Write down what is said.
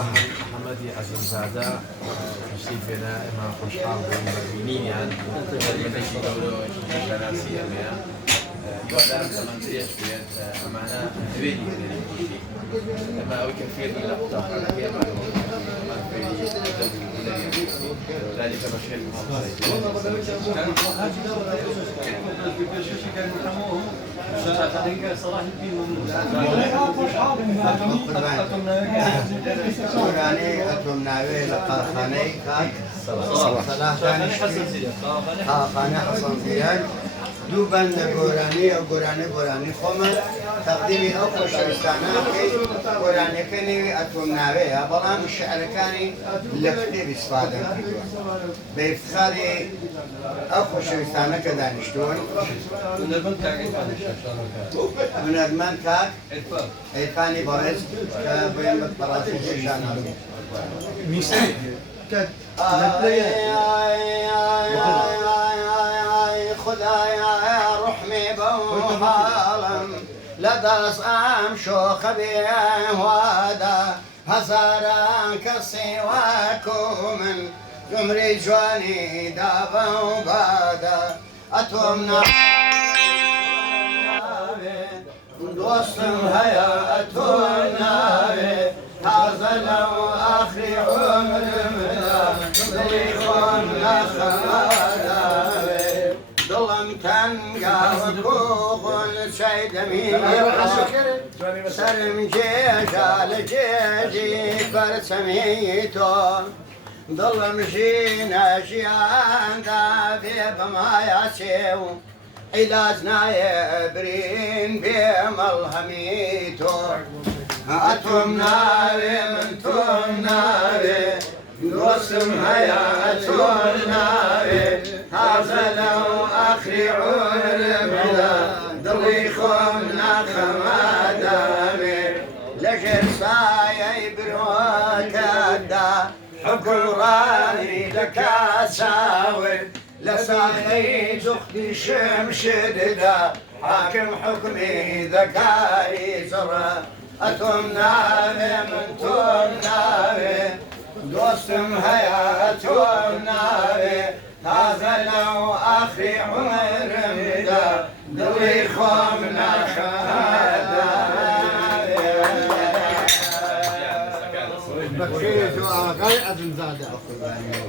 محمدی عزیززاده تشریف بێنە ئێمە خۆشحاڵ بووین بە بینینیان بەشی گەورە شاناسی ئەمەیە هیوادارم زەمانترێش بێت ئەمانە دوێنی ئەمە ئەوەی کە فێری لە قوتابخانەکەی ذلك بشير صلاح الدين سوراني أتوم ناوي لقاخاني كاك صلاح خانه حسن زياد دوبان لقوراني أو قوراني خمر تقديمي أو خوشوستانه كي قوراني كني أتوم ناوي بلام الشعر كاني لكتب استفادة بافتخاري أو خوشوستانه كدانشتون من أدمان كاك إيفاني بارز كبين بالطراسي شانه ميسي خدايا رحمي بوحالم لدرس شوخ بيه وادا هزاران كسواكو من عمري جواني دابا وبادا أتومنا دوستم هيا أتومنا هذا لو آخر عمر منا ضيقون لخمادا ظلم تنقى وكوغ الشيد سرم جيجال جيجي برسميتو ظلم جينا جيان دافي بما ياسيو علاجنا يبرين بملهميتو أتوم ناري من توم ناري نوسم هيا أتوم ناري هذا لو آخر عربنا ضليخنا خمادامي لجر سايا بروكادا حكم راني لك ساوي لساقي زختي شمشددا حاكم حكمي ذكائي زرا أتوم ناري من توم ناري دوستم هيا أتوم ناري هذا لو آخر عمر مدى ضوي خومنا خادا بكيت وغاية زادة